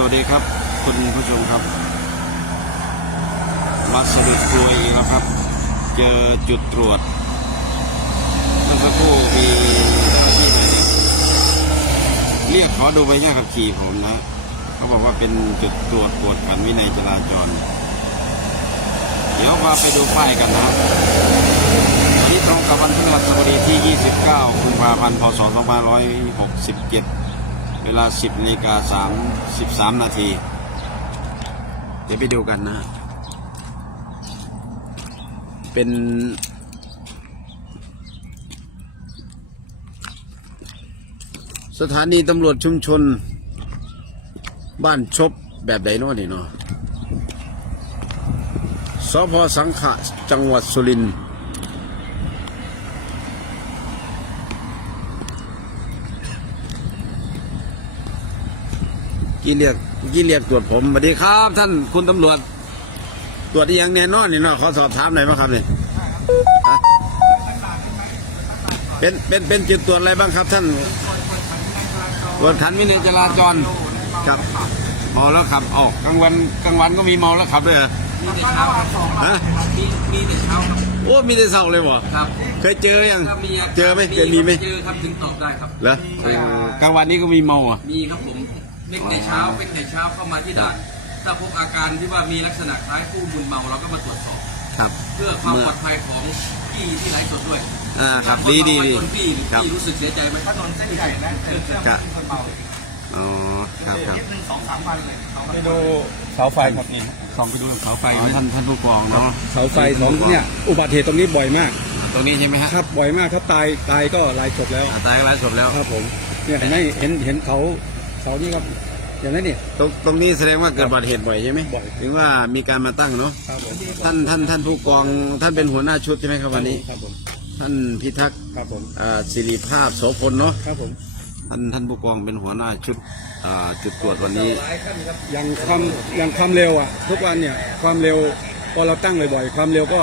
สวัสดีครับ คุณผู้ชมครับ มาสรุปตัวเองแล้วครับ เจอจุดตรวจเมื่อสักครู่มีเจ้าหน้าที่มาเรียกขอดูใบหน้าขับขี่ผมนะเขาบอกว่าเป็นจุดตรวจตรวจขันวินัยจราจร เดี๋ยวมาไปดูป้ายกันนะวันนี้ตรงกับวันพฤหัสบดีที่ 29 กุมภาพันธ์ พศ 2567 เวลา 10นาฬิกา3 13 นาที เดี๋ยวไปดูกันนะ เป็น สถานีตำรวจชุมชน บ้านชบแบบใดเนาะนี่เนาะสพสังขะจังหวัดสุรินทร์ กี่เรียกกี่เรียกตรวจผมสวัสดีครับ ท่านคุณตำรวจ ตรวจอีหยังแน่นอนนี่เนาะขอสอบถามหน่อยไหมครับเนี่ยฮะเป็นเป็นเป็นจุดตรวจอะไรบ้างครับ ท่านตรวจขันวินัยจราจรครับเมาแล้วขับออกกลางวันกลางวันก็มีเมาแล้วขับด้วยเหรอมีแต่เช้าครับฮะมีมีแต่เช้าครับโอ้มีแต่เศร้าเลยบ่ครับเคยเจอยังถ้ามีาการเจอไหมเคยมีไหมเจอครับถึงตอบได้ครับเหรอใช่ครับกลางวันนี้ก็มีเมาอะ มีครับผม เป็นแต่เช้าเป็นแต่เช้าเข้ามาที่ด่าน ถ้าพบอาการที่ว่ามีลักษณะคล้ายผู้มึนเมาเราก็มาตรวจสอบ ครับเพื่อความเมื่อปลอดภัยของพี่ที่ไลฟ์สดด้วยอ่าครับดีดีดีถ้าคนพี่ครับพี่รู้สึกเสียใจไหมถนนเส้นใหญ่นะครับอ๋อครับครับหนึ่งสองสามวันเลยไปดูเสาไฟครับนี่ส่องไปดูเสาไฟของท่านท่านผู้กองเนาะเสาไฟสองเนี่ยอุบัติเหตุตรงนี้บ่อยมาก ตรงนี้ใช่ไหมฮะครับบ่อยมากครับตายตายก็หลายศพแล้วอ่าตายหลายศพแล้วครับผมเนี่ยเห็นไหมเห็นเห็นเขา เสานี่ครับอย่างนั้นเนี่ยตรงตรงนี้แสดงว่าเกิดอุบัติเหตุบ่อยใช่ไหมบ่อยถึงว่ามีการมาตั้งเนาะครับผมท่านท่านท่านผู้กองท่านเป็นหัวหน้าชุดใช่ไหมครับวันนี้ ครับผมท่านพิทักษ์ครับผมอ่าสิริภาพโสพลเนาะครับผมท่านท่านผู้กองเป็นหัวหน้าชุดอ่าจุดตรวจวันนี้ อย่างความอย่างความเร็วอะ ทุกวันเนี่ยความเร็วพอเราตั้งบ่อยๆความเร็วก็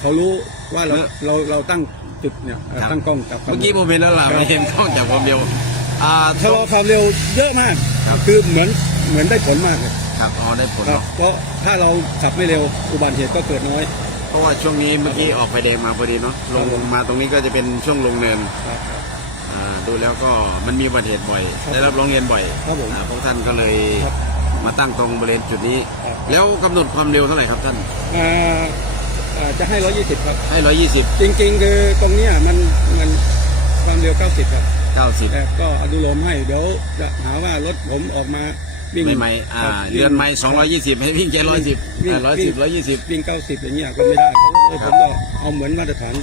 เขารู้ว่าเราเมื่อเราเราตั้งจุดเนี่ยเอ่อครับตั้งกล้องจับความเมื่อกี้ผมเห็นแล้วล่ะครับไม่เห็นกล้องจากความเร็ว อ่าถ้าเราความเร็วเยอะมาก ครับ คือเหมือนเหมือนได้ผลมากเลยครับอ๋อได้ผลครับเนาะเพราะถ้าเราขับไม่เร็วอุบัติเหตุก็เกิดน้อย เพราะว่าช่วงนี้เมื่อกี้ออกไฟแดงมาพอดีเนาะลงมาตรงนี้ก็จะเป็นช่วงลงเนินครับ อ่าดูแล้วก็มันมีอุบัติเหตุบ่อยครับได้รับร้องเรียนบ่อยครับผมอ่าพวกท่านก็เลยครับมาตั้งตรงบริเวณจุดนี้ ครับ แล้วกำหนดความเร็วเท่าไหร่ครับท่านอ่าอ่าจะให้ 120 ครับ ให้ร้อยยี่สิบจริงๆ คือตรงเนี้ยมันมัน ความเร็ว 90 ครับเก้าสิบแต่ก็อนุโลมให้เดี๋ยวจะหาว่ารถผมออกมาวิ่งใหม่ๆอ่าครับเรือนไม้สองร้อยยี่สิบให้วิ่งแค่ร้อยสิบวิ่งร้อยวิ่สิบงร้อยยี่สิบวิ่ง 90 อย่างเงี้ยก็ไม่ได้เพราะว่าครัผบมก็เอาเหมือนมาตรฐาน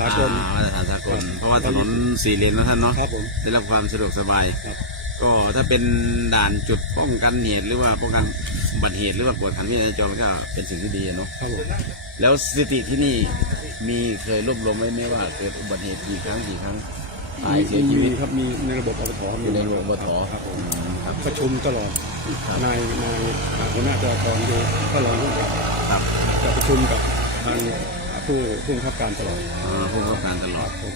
สากล มาตรฐานสากลครับ เพราะว่าถนนสี่เลนนะท่านเนาะครับผม ได้รับความสะดวกสบาย ครับ ก็ถ้าเป็นด่านจุดป้องกันเหตุหรือว่าป้องกันอุบัติเหตุหรือว่ากวดขันวินัยจราจรก็เป็นสิ่งที่ดีอะเนาะครับผม แล้วสถิติที่นี่มีเคยรวบรวมไว้ไหมว่าเกิดอุบัติเหตุกี่ครั้งกี่ครั้งตายเสียชีวิตมีครับมีในระบบอบตอยู่ในโรงพยาบาลครับผมครับประชุมตลอดครับนายนายหัวหน้าจราจรอยู่ก็รองผู้กำกับครับจะประชุมกับทางผู้ผู้บังคับการตลอดอ่าผู้ประกอบการตลอดผม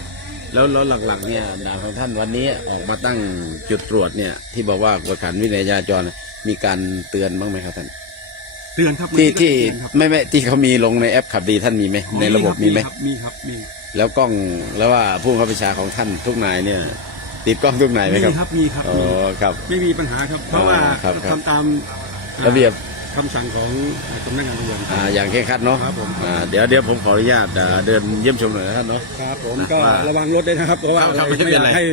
แล้วแล้วหลักๆเนี่ยด่านของท่านวันนี้ออกมาตั้งจุดตรวจเนี่ยที่บอกว่ากวดขันวินัยจราจรน่ะมีการเตือนบ้างไหมครับท่าน เตือนครับที่ที่เตือนครับไม่ไม่ที่เขามีลงในแอปขับดีท่านมีไหมในระบบมีไหมครับมีครับมีแล้วกล้องแล้วว่าผู้บังคับบัญชาของท่านทุกนายเนี่ย ติดกล้องทุกนายไหมมีครับครับมีครับอ๋อครับ ไม่มีปัญหาครับ เพราะว่าครับครับ ทำตามระเบียบคำสั่งของสำนักงานตำรวจ อ่าอย่างเคร่งครัดเนาะครับผม อ่าเดี๋ยวเดี๋ยวผมขออนุญาตอ่าเดินเยี่ยมชมหน่อยนะท่านเนาะ ครับผมนะก็ว่าระวังรถด้วยนะครับ เพราะว่าครับเราครับไม่ไม่เป็นอยากไรให้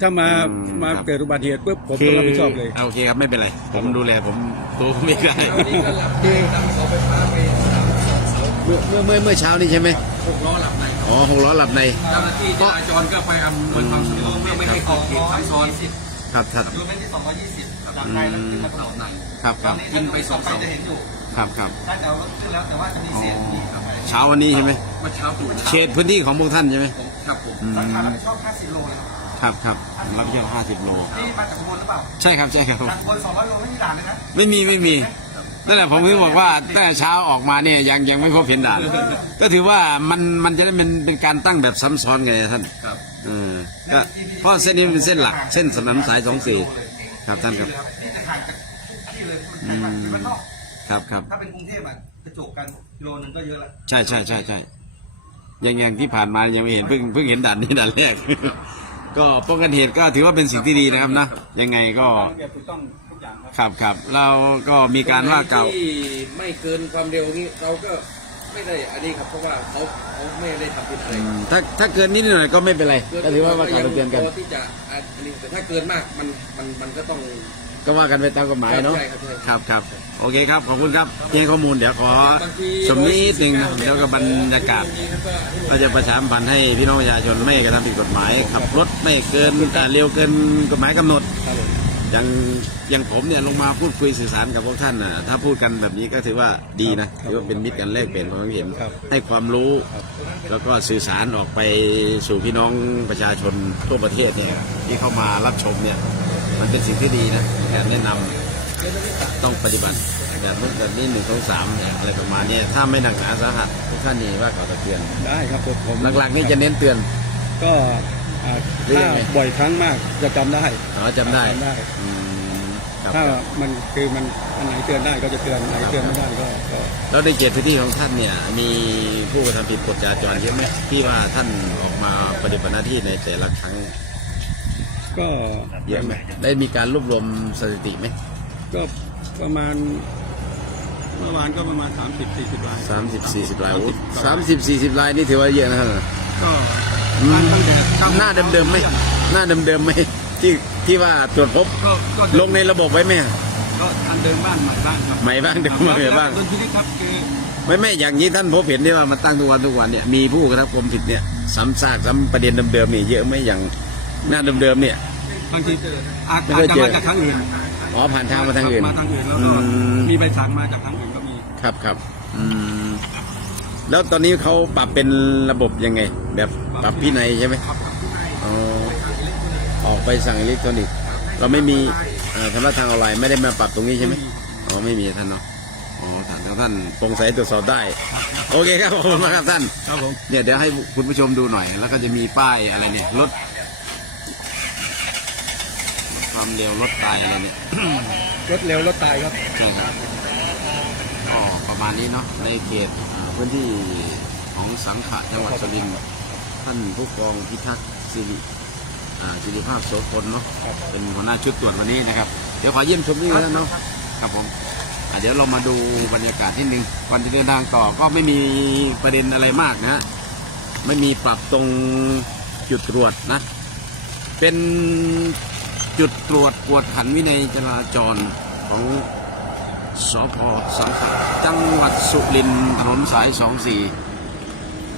ถ้ามาอืมมาครับ เกิดอุบัติเหตุปุ๊บผมต้องรับผิดชอบเลยาโอเคครับไม่เป็นไร ผมดูแลผม ตัวผมไม่ได้วันนี้ก็หลับในนำเสาไฟฟ้าไปตามเสาเมื่อเมื่อเมื่อเมื่อเช้านี้ใช่ไหมหกล้อหลับในครับอ๋อหกล้อหลับในเจ้าหน้าที่จราจรก็ไปอำนวยความสะดวกเพื่อไม่ให้เกิดเหตุซ้ำซ้อนครับครับกิโลเมตรที่220หลับในแล้วขึ้นมาเสาในครับครับกินไปสองเสาจะเห็นอยู่ครับครับใช่แต่ว่ารถขึ้นแล้วแต่ว่าจะมีเสียงมีครับเช้าวันนี้ใช่ไหมเมื่อเช้าตู่เขตพื้นที่ของพวกท่านใช่ไหมผมครับผมอืมสาขารับผิดชอบ50โลเลยครับ ครับครับรับผิดชอบห้าสิบโล นี่มาจากอุบลหรือเปล่าใช่ครับใช่ครับ จากอุบล200โลไม่มีด่านเลยนะไม่มีไม่มีนั่นแหละผมถึงบอกว่าตั้งแต่เช้าออกมาเนี่ยยังยังไม่พบเห็นด่าน ก็ถือว่ามันมันจะได้เป็นเป็นการตั้งแบบซ้ำซ้อนไงท่านครับเออก็เพราะเส้นนี้เป็นเส้นหลัก เส้นถนนสายสองสี่ครับท่านครับ นี่จะห่างจากช่ไหมเป็นบ้านนอกครับครับ ถ้าเป็นกรุงเทพอะกระจกกันกิโลนึงก็เยอะละใช่ใช่ใช่ใช่อย่างอย่างที่ผ่านมายังไม่เห็นเพิ่งเพิ่งเห็นด่านนี้ด่านแรก ก็ป้องกันเหตุก็ถือว่าเป็นสิ่งที่ดีนะครับนะยังไงก็ระเบียบถูกต้องทุกอย่างครับ ครับครับเราก็มีการว่าเกล่าว ที่ไม่เกินความเร็วนี้เราก็ไม่ได้อันนี้ครับเพราะว่าเขาเขาไม่ได้ทำผิดอะไรอืมถ้าถ้าเกินนิดหน่อยก็ไม่เป็นไรก็ถือว่าว่ากล่าวตักเตือนกัน พอที่จะอันนี้แต่ถ้าเกินมากมันมันมันก็ต้อง ก็ว่ากันไปตามกฎหมายเนาะใช่ครับใช่ครับครับ โอเคครับ ขอบคุณครับเพียงข้อมูลเดี๋ยวขอ สมนิดหนึ่งนะเดี๋ยวกับบรรยากาศเราจะประชาสัมพันธ์ให้พี่น้องประชาชนไม่กระทำผิดกฎหมาย ขับรถไม่เกินอ่าเร็วเกินกฎหมายกำหนด ครับผมอย่างอย่างผมเนี่ยลงมาพูดคุยสื่อสารกับพวกท่านนะถ้าพูดกันแบบนี้ก็ถือว่าดีนะถือว่าเป็นมิตรกันแลกเปลี่ยนความคิดเห็นครับให้ความรู้ แล้วก็สื่อสารออกไปสู่พี่น้องประชาชนทั่วประเทศเนี่ยที่เข้ามารับชมเนี่ย มันเป็นสิ่งที่ดีนะการแนะนำต้องปฏิบัติแบบนู้นแบบนี้หนึ่งสองสามเนี่ยอะไรประมาณเนี้ยถ้าไม่หนักหนาสาหัสทุกท่านนี่ว่าเขาตะเตือนได้ครับผมผมหลักๆนี่จะเน้นเตือน ก็อ่าหรือยัถ้างไงบ่อยครั้งมากจะจำได้อ๋อจำได้จำได้อืมครับถ้ามันคือมันอันไหนเตือนได้ก็จะเตือนอันไหนเตือนไม่ได้ก็ก็แล้วในเขตพื้นที่ของท่านเนี่ยมีผู้กระทำผิดกฎจราจรเยอะไหมที่ว่าท่านออกมาปฏิบัติหน้าที่ในแต่ละครั้ง ก็เยอะไหมได้มีการรวบรวมสถิติไหมก็ประมาณเมื่อวานก็ประมาณ 30 40รายสามสิบสี่สิบราย30สามสิบสี่สิบรายนี่ถือว่าเยอะนะท่านก็อืมตั้งแต่ก้หน้าเดิมๆไหมหน้าเดิมๆไหมที่ที่ว่าตรวจพบก็ก็ลงในระบบไว้ไหมก็อันเดิมบ้านใหม่บ้านครับใหม่บ้างเดิมใหม่บ้างต้นพินิจครับคือไม่ไม่อย่างนี้ท่านพบเห็นที่ว่ามาตั้งทุกวันทุกวันเนี่ยมีผู้กระทำความผิดเนี่ยซ้ำซากซ้ำประเด็นเดิมๆนี่เยอะไหมอย่าง หน้าเดิมๆเนี่ย บางทีอาจไม่อาเคจยจะเจอ มาจากทางอื่นอ๋อผ่านทางมาทางอื่นมาทางอื่นแล้วอืก็มมีใบสั่งมาจากทางอื่นก็มี ครับครับอืมแล้วตอนนี้เขาปรับเป็นระบบยังไง แบบปรับพินัยใช่ไหมครับครับที่ไหนอ๋อออกไปสั่งอิเล็กทรอนิกส์เราไม่มีเอ่อธรรมะทางออนไลน์ไม่ได้มาปรับตรงนี้ใช่ไหมอ๋อไม่มีท่านเนาะอ๋อท่านท่านโปร่งใสตรวจสอบได้ โอเคครับขอบคุณมากครับท่าน ครับผม เนี่ยเดี๋ยวให้คุณผู้ชมดูหน่อย แล้วก็จะมีป้ายอะไรเนี่ยรถ ความเร็วรถตายอะไรเนี่ย รถเร็วรถตายครับใช่ครับก็ประมาณนี้เนาะในเขตอ่าพื้นที่ของสังขะจังหวัดสุรินทร์ท่านผู้กองพิทักษ์สิริอ่าสิริภาพโสพลเนาะเป็นหัวหน้าชุดตรวจวันนี้นะครับ เดี๋ยวขอเยี่ยมชมนี่แล้วเนาะครับผมอ่าเดี๋ยวเรามาดูบรรยากาศที่หนึ่งก่อนจะเดินทางต่อก็ไม่มีประเด็นอะไรมากนะฮะ ไม่มีปรับตรงจุดตรวจนะ เป็น จุดตรวจกวดขันวินัยจราจรของสพสังขจังหวัดสุรินทร์ถนนสายสองสี่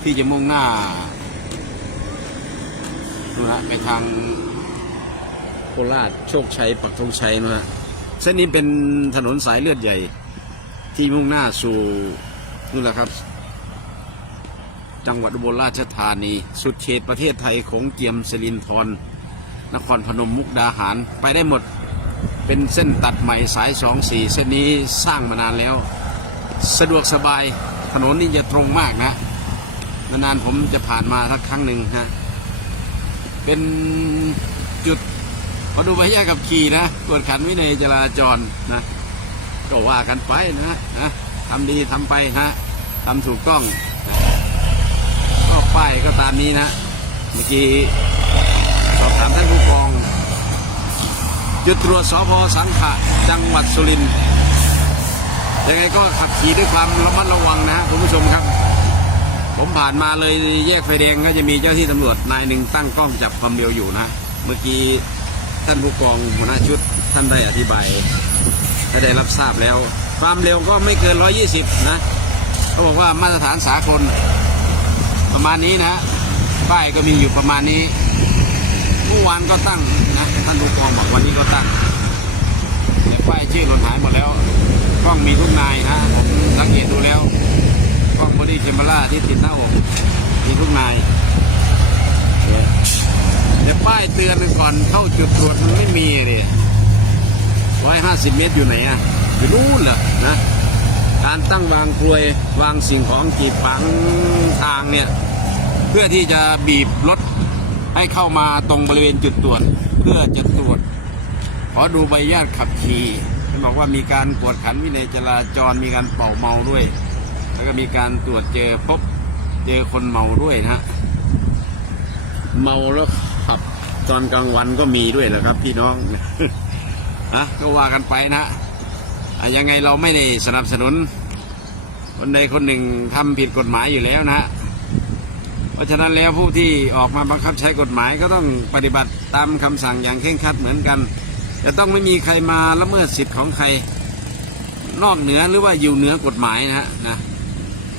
ที่จะมุ่งหน้านู่นฮะไปทางโคราชโชคชัย ปักธงชัยนะฮะเส้นนี้เป็นถนนสายเลือดใหญ่ ที่มุ่งหน้าสู่นู่นแหละครับ จังหวัดอุบลราชธานี สุดเขตประเทศไทยของเจียมสลินทร นครพนมมุกดาหารไปได้หมด เป็นเส้นตัดใหม่สายสองสี่เส้นนี้สร้างมานานแล้ว สะดวกสบายถนนนี่จะตรงมากนะ นานๆผมจะผ่านมาสักครั้งหนึ่งนะ เป็นจุดมาดูใบยากับขี่นะกวดขันวินัยจราจรนะ ก็ว่ากันไปนะนะทำดีทำไปฮะทำถูกต้องนะก็ป้ายก็ตามนี้นะ เมื่อกี้ สอบถามท่านผู้กอง จุดตรวจสพสังขะจังหวัดสุรินทร์ยังไงก็ขับขี่ด้วยความระมัดระวังนะฮะคุณผู้ชมครับ ผมผ่านมาเลยแยกไฟแดงก็จะมีเจ้าที่ตำรวจนายหนึ่งตั้งกล้องจับความเร็วอยู่นะ เมื่อกี้ท่านผู้กองหัวหน้าชุดท่านได้อธิบายให้ได้รับทราบแล้ว ความเร็วก็ไม่เกิน 120 นะเขาบอกว่ามาตรฐานสากลประมาณนี้นะป้ายก็มีอยู่ประมาณนี้ มื่อวานก็ตั้งนะท่านผู้กองบอกวันนี้ก็ตั้งแต่ป้ายชื่อหล่นหายหมดแล้วกล้องมีทุกนายนะผมสังเกตดูแล้วกล้องบอดี้เคมราที่ติดหน้าอกมีทุกนายแต่ป้ายเตือนก่อนเข้าจุดตรวจมันไม่มีเลยร้อยห้าสิบเมตรอยู่ไหนอะอยู่นู่นแหละนะการตั้งวางกลวยวางสิ่งของกีดขวางทางเนี่ย เพื่อที่จะบีบรถ ให้เข้ามาตรงบริเวณจุดตรวจเพื่อจะตรวจ ขอดูใบอนุญาตขับขี่ท่าบอกว่ามีการกวดขันวินัยจราจรมีการเป่าเมาด้วย แล้วก็มีการตรวจเจอพบเจอคนเมาด้วยนะฮะเมาแล้วขับตอนกลางวันก็มีด้วยเหรอครับ พี่น้องนะก็ว่ากันไปนะอะยังไงเราไม่ได้สนับสนุนคนใดคนหนึ่งทำผิดกฎหมายอยู่แล้วนะฮะ ราะฉะนั้นแล้วผู้ที่ออกมาบังคับใช้กฎหมายก็ต้องปฏิบัติตามคำสั่งอย่างเคร่งครัดเหมือนกันจะต้องไม่มีใครมาละเมิดสิทธิ์ของใคร นอกเหนือหรือว่าอยู่เหนือกฎหมายนะฮะนะ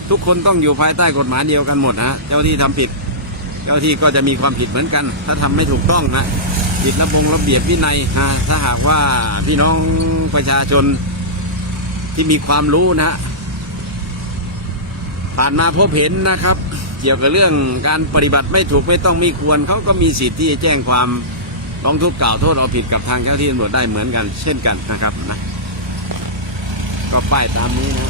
ทุกคนต้องอยู่ภายใต้กฎหมายเดียวกันหมดนะเจ้าที่ทำผิด เจ้าที่ก็จะมีความผิดเหมือนกัน ถ้าทำไม่ถูกต้องนะผิดระบงระเบียบวินัยฮะถ้าหากว่าพี่น้องประชาชนที่มีความรู้นะฮะผ่านมาพบเห็นนะครับ เกี่ยวกับเรื่องการปฏิบัติไม่ถูกไม่ต้องไม่ควรเขาก็มีสิทธิ์ที่จะแจ้งความร้องทุกข์กล่าวโทษเอาผิดกับทางเจ้าที่ตำรวจได้เหมือนกัน เช่นกันนะครับนะก็ป้ายตามนี้นะ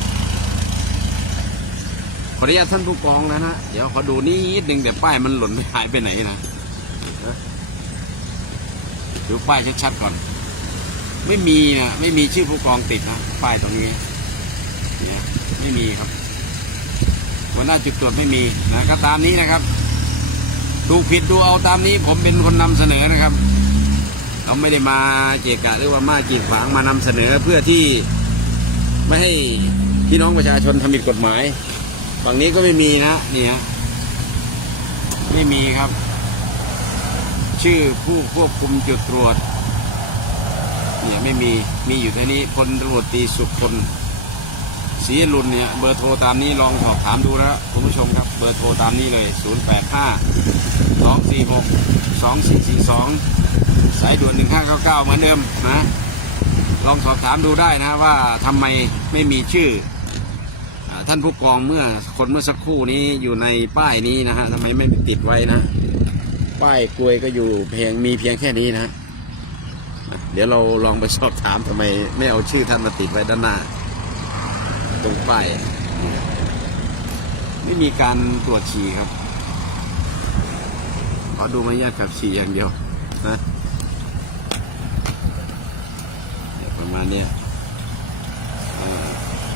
ขออนุญาตท่านผู้กองนะนะเดี๋ยวขอดูนิดนึงแต่ป้ายมันหล่นไม่หายไปไหนนะดูป้ายชัดๆก่อน ไม่มีนะไม่มีชื่อผู้กองติดนะป้ายตรงนี้เนี่ยไม่มีครับ หัวหน้าจุดตรวจไม่มีนะก็ตามนี้นะครับถูกผิดดูเอาตามนี้ ผมเป็นคนนำเสนอนะครับ เราไม่ได้มาเกะกะหรือว่ามากีดขวางมานำเสนอเพื่อที่ไม่ให้พี่น้องประชาชนทำผิดกฎหมายฝั่งนี้ก็ไม่มีนะนี่ฮะไม่มีครับ ชื่อผู้ควบคุมจุดตรวจเนี่ยไม่มีมีอยู่ที่นี้พลตำรวจตรีสุพล ศรีรุณเนี่ยเบอร์โทรตามนี้ลองสอบถามดูแล้วคุณผู้ชมครับเบอร์โทรตามนี้เลย 0 8 5 2 4 6 2 4 4 2 สายด่วน 1599 เหมือนเดิมนะลองสอบถามดูได้นะว่าทำไมไม่มีชื่ออท่านผู้กองเมื่อคนเมื่อสักครู่นี้อยู่ในป้ายนี้นะฮะทำไมไม่ติดไว้นะ ป้ายกลวยก็อยู่เพียงมีเพียงแค่นี้นะ เดี๋ยวเราลองไปสอบถามทำไมไม่เอาชื่อท่านมาติดไว้ด้านหน้า ตรงป้ายไม่มีการตรวจฉี่ครับ ขอดูใบอนุญาตขับฉี่อย่างเดียวนะเนี่ยประมาณเนี้ยเอ่อ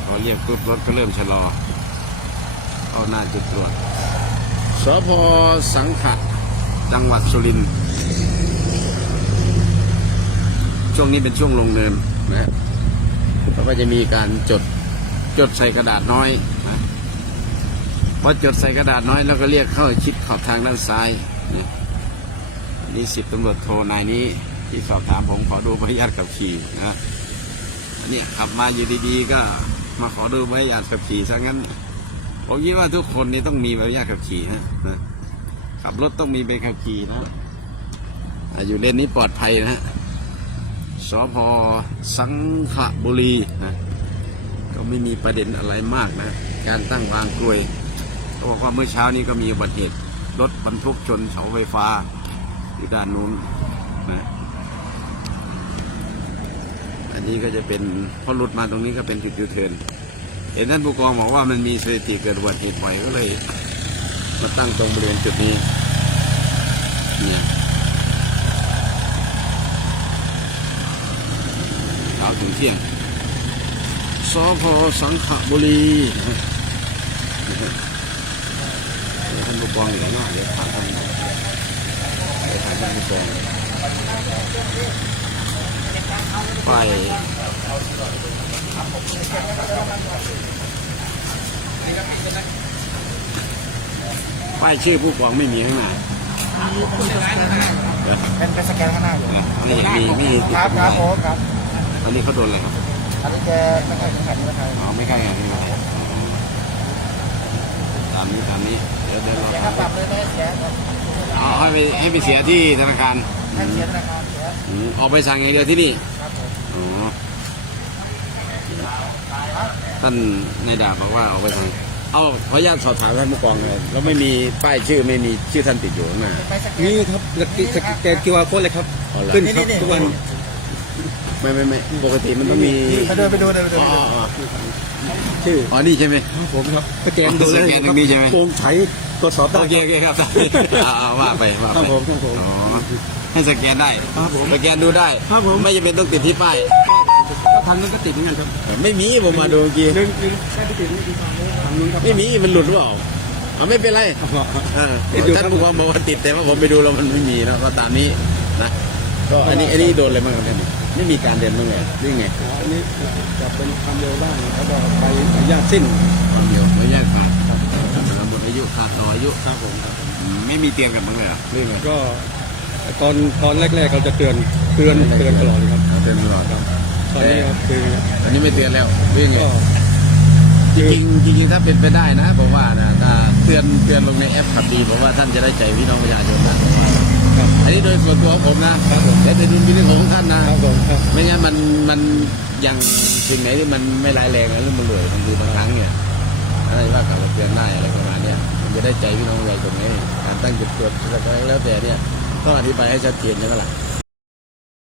พอเรียกปุ๊บรถก็เริ่มชะลอเข้าหน้าจุดตรวจสพสังขะจังหวัดสุรินทร์ช่วงนี้เป็นช่วงลงเนินนะเพราะว่าจะมีการจด จดใส่กระดาษน้อยนะพอจดใส่กระดาษน้อยแล้วก็เรียกเข้าชิดขอบทางด้านซ้ายนะนี่สิบตำรวจโทนายนี้ ที่สอบถามผมขอดูใบอนุญาตขับขี่นะเนี่ขับมาอยู่ดีๆ ก็มาขอดูใบอนุญาตขับขี่ซะงั้น ผมคิดว่าทุกคนนี่ต้องมีใบอนุญาตขับขี่นะนะขับรถต้องมีใบขับขี่นะอะอยู่เลนนี้ปลอดภัยนะฮะสพสังขบุรีนะ ก็ไม่มีประเด็นอะไรมากนะ การตั้งวางกลวยเขาบอกว่าเมื่อเช้านี้ก็มีอุบัติเหตุรถบรรทุกชนเสาไฟฟ้าอยู่ด้านนู้นนะอันนี้ก็จะเป็นพอหลุดมาตรงนี้ก็เป็นจุดยูเทิร์นเห็นท่านผู้กองบอกว่ามันมีสถิติเกิดอุบัติเหตุบ่อยก็เลยมาตั้งตรงบริเวณจุดนี้เนี่ยเช้าถึงเที่ยง พสังขบุรีนะเดี๋ยวท่านผู้กองอยู่ข้างหน้าเดี๋ยวถามท่านเดี๋ยวถามท่านผู้กองไปป้ายชื่อผู้กองไม่มีข้างหน้าเป็นเป็นสแกนข้างหน้าอยู่อะนี่มีมีครับตรงครับผมครับอันนี้เขาโดนอะไรครับ อันนี้แกไม่ค่อยสังกัดไม่ค่อยอ๋อไม่ใช่ไงไม่ใช่ตามนี้ตามนี้ เดี๋ยวเดี๋ยวเราเสียค่าปรับเลยไม่ให้เสียครับเอาให้ไปให้ไปเสียที่ธนาคารให้เสียธนาคารเสียอืมออกไปสั่งอย่างเดียวที่นี่ครับผมอ๋อท่านนายดาบบอกว่าออกไปสั่งเอาขออนุญาตสอบถามท่านผู้กองเลยแล้วไม่มีป้ายชื่อไม่มีชื่อท่านติดอยู่ข้างหน้าไปสแกนนี่ครับสแกนสแกนคิวอาร์โค้ดเลยครับอ๋อเหรอขึ้นครับทุกวัน ไม่ไม่ไม่ปกติมันต้องมีไปเดินไปดูเดินไปดูอ๋ออ๋ออ๋อชื่ออ๋อนี่ใช่ไหมครับผมครับสแกนดูเลยสแกนตรงนี้ใช่ไหมโปร่งใสตรวจสอบได้โอเคโอเคครับเอาเอาว่าไปว่าครับไปผมครับผมอ๋อให้สแกนได้ครับผมสแกนดูได้ครับผมไม่จำเป็นต้องติดที่ป้ายครับคันนั้นก็ติดเหมือนกันครับ ไม่มีผมมาดูเมื่อกี้หนึ่งหนึ่งใช่ที่ติดไม่กี่คันทางนู้นครับไม่มีมันหลุดหรือเปล่าอ๋อไม่เป็นไรอ๋ออ่าติดอยู่ครับท่านผู้กองบอกว่าติดแต่ว่าผมไปดูแล้วมันไม่มีนะก็ตามนี้นะก็อันนี้อันนี้โดนอะไรบ้างครับเนี่ย ไม่มีการเดินบ้างเลยนี่ไงอ๋ออันนี้จะเป็นความเร็วบ้างแล้วก็ไปอนุญาตสิ้นความเดียวไม่แยกขาดครับแล้วหมดอายุขาดต่ออายุครับผมครับอืมไม่มีเตียงกันบ้างเลยเหรอนี่ไงก็ตอนตอนแรกๆเราจะเตือนเตือนเตือนตลอดเลยครับเตือนตลอดครับตอนนี้ครับคือตอนนี้ไม่เตือนแล้วนี่ไงก็จริงๆจริงๆถ้าเป็นไปได้นะผมว่านะถ้าเตือนเตือนลงในแอปขับดีผมว่าท่านจะได้ใจพี่น้องประชาชนนะครับ อันนี้โดยส่วนตัวของผมนะครับผมแต่ในดุลพินิจของท่านนะครับผมครับ ไม่งั้นมันมันอย่างสิ่งไหนที่มันไม่ร้ายแรงแล้วมันรวยบางทีบางครั้งเนี่ยอะไรว่ากับเตือนได้อะไรประมาณเนี้ยมันจะได้ใจพี่น้องประชาชนไงการตั้งจุดตรวจอะไรก็แล้วแต่เนี่ยต้องอธิบายให้ชัดเจนใช่ไหมล่ะ